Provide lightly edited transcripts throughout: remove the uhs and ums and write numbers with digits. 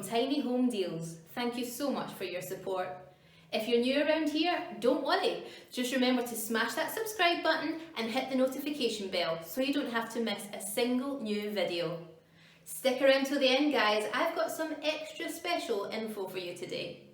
from Tiny Home Deals. Thank you so much for your support. If you're new around here, don't worry. Just remember to smash that subscribe button and hit the notification bell so you don't have to miss a single new video. Stick around till the end, guys. I've got some extra special info for you today.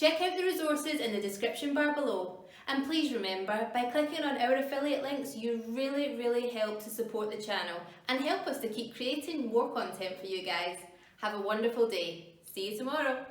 Check out the resources in the description bar below. And please remember, by clicking on our affiliate links, you really help to support the channel and help us to keep creating more content for you guys. Have a wonderful day. See you tomorrow.